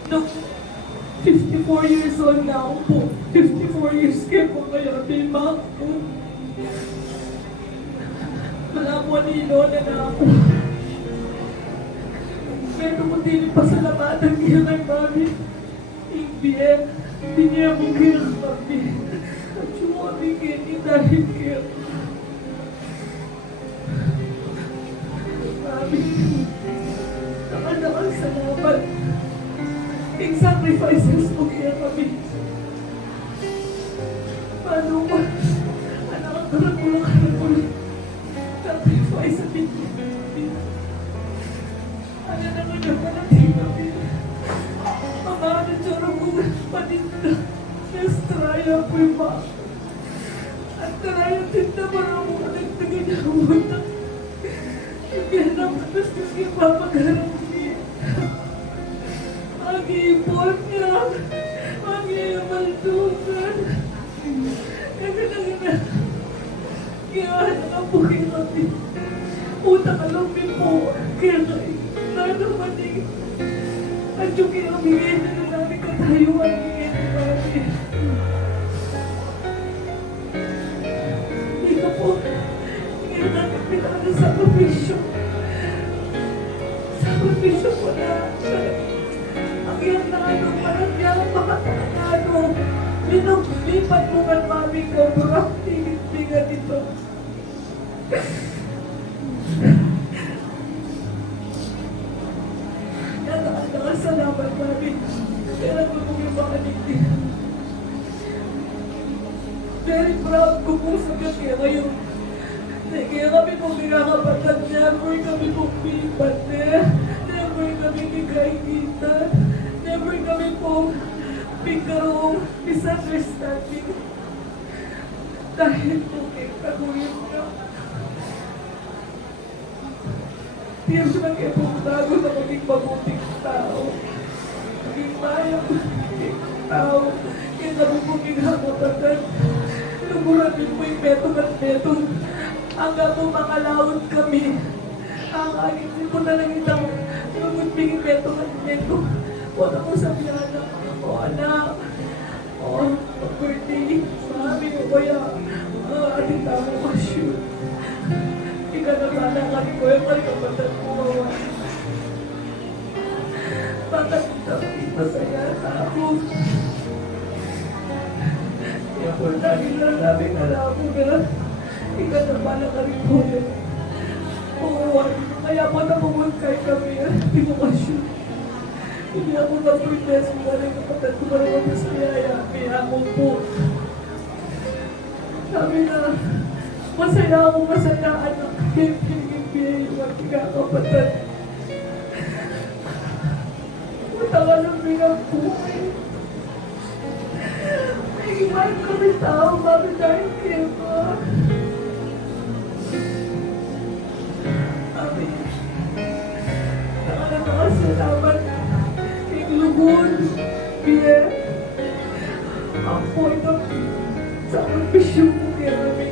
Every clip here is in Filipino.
Nung 54 years old na ako po. 54 years kayo po kaya bima ko. Wala po nino na ako. Meron ko din pasalamatan niya kay mami. Hindi niya mo kaya kami. At yung kami kaya dahil kaya. Mami, nakadakal salamat. Yung sacrifices mo kaya kami. Paano ko? Anak ang karag-ulang. Sacrifice sa pinto. Ano naman yung malating kami. Mga tsura mo paninda. Yes, traya ko yung mga. At traya tinta mo na mo nagtagin niya umuna. Kaya naman gusto siya papagharap niya. Mag-iipon niya. Mag-iimaldugan. Kasi nangina. Kaya nakabukin kami. Utang alamin po. Kaya naman eh. At yung kinamigay na namin katayuan niya ni Mami. Hindi ka po. Kaya namin pinaka sa provision. Sa provision ko na. Ang iyang na parang niya makatakanado. Lipat mo man Mami ko. Burang tingin-tingan ito. Salamat Mami. Kaya mo yung mga niti. Very proud ko po sa kanya ngayon. Kaya kami po kinakapatid niya. Never kami po pipate. Never kami kikainita. Never kami po pagkarong misunderstanding. Dahil po kikaguhin niya. Tiyan siya lang kayo pong bago na maging mabuting tao. Maging mayang tao. Kaya namin po ginamapatan. Lumuran din po yung metong at metong. Hanggang po makalawad kami. Ang agin po na lang itang lumutbing metong at metong. Huwag ako sabi anak. O anak. O birthday. Mami o kaya. Ating tao ma-shoot. Ika na sana kami ko yung kapatid ko mawa. Bakit masaya na ako? Kaya po dahil lang namin alam ko na ika na sana kami ko yung mawa. Kaya po napumuntkay kami hindi mo ma-shoot. Hindi ako na-protest kung ano yung kapatid ko para masaya. Kaya ako po. Sabi na masaya ako, masaya anak. Pinigibigay yung ating kapatid. Matagal ng pinagbuhay. May iwan kami tao, mami dahil kayo ba? Mami, nakasalamat. Kay Lugon, Pierre, ang point of sakripisyo ko kaya mami.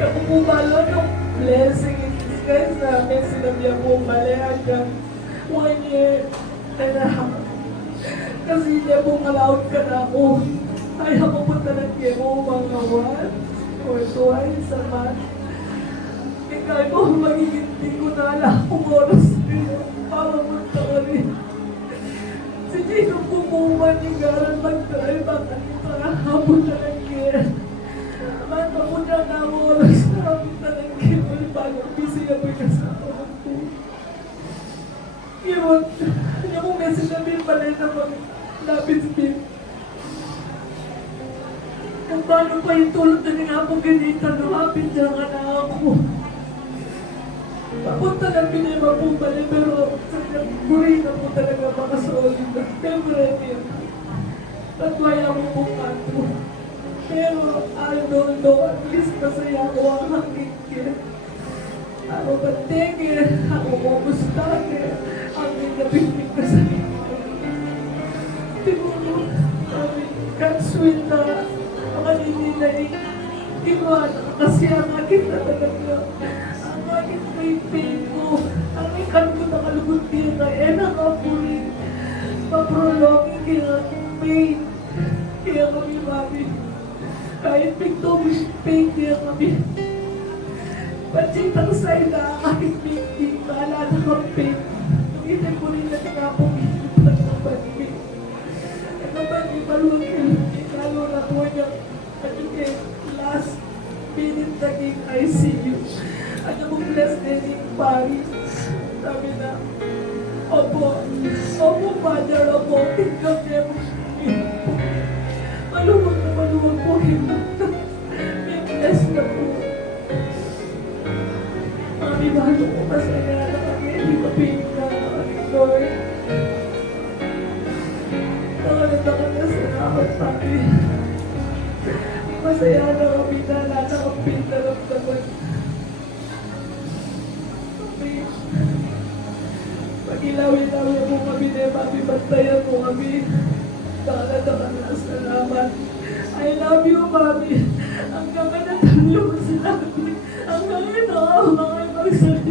Ako po balo yung blessing in disguise namin. Sinabihan po mali hanggang 1 year and a half. Kasi hindi po malawag ka na ako. Kaya ko po talaga mo mga once or twice a month. Ikaw po magigindi ko na alam kung oras dito. Para punta ka rin. Si Gino po puman yung garan mag-drive. Baka ito hapon na lang kaya. Mata mo na na oras na kami talagang kibol bago busy ako yung kasama ko. Iwan, yung kong message na bin pala na mag-lapit bin. Kung paano pa yung tulog na nga po ganita, nakapit dyan ka na ako. Papunta na pinima po pala, pero guri na po talaga makasolid na. Temporary. Tatwaya mo po kanto. Pero, I don't know, at least masaya ako ang hanggang. Ako patingin, ako kumustagin, ang nagabibig ko sa inyo. Siguro, God's will na, ang kaninilay, iwan, kasi ang akin na talaga, ang akin may pain ko. pain. Kaya kami, Mami. Kahit may too much pain, kaya kami. Pansin ang sa'yo na aking hindi maalala kang pain. Hindi ko rin na nga po inupan ng banibig. Ang banibig, maluwag yun. Lalo na po niya. Ano kaya, last minute naging ICU. Ano mong bless din yung Paris. Sabi na, opo, Father, opo, tingnan niya mo siya. Maluwag po yun. May bless na po. Mami, mahal ko masaya na kami. Hindi ko pinagkakalit, Lord. Nakalit ako na salamat, Mami. Masaya na kami na lahat ang pinaramdaman. Mami, pag-ilaw-ilaw mo kami na, Mami, bantayan mo kami. Nakalit ako na salamat. I love you, Mami. Ang ganda ng tulong sa amin. Ang ganda ng mga magsalita.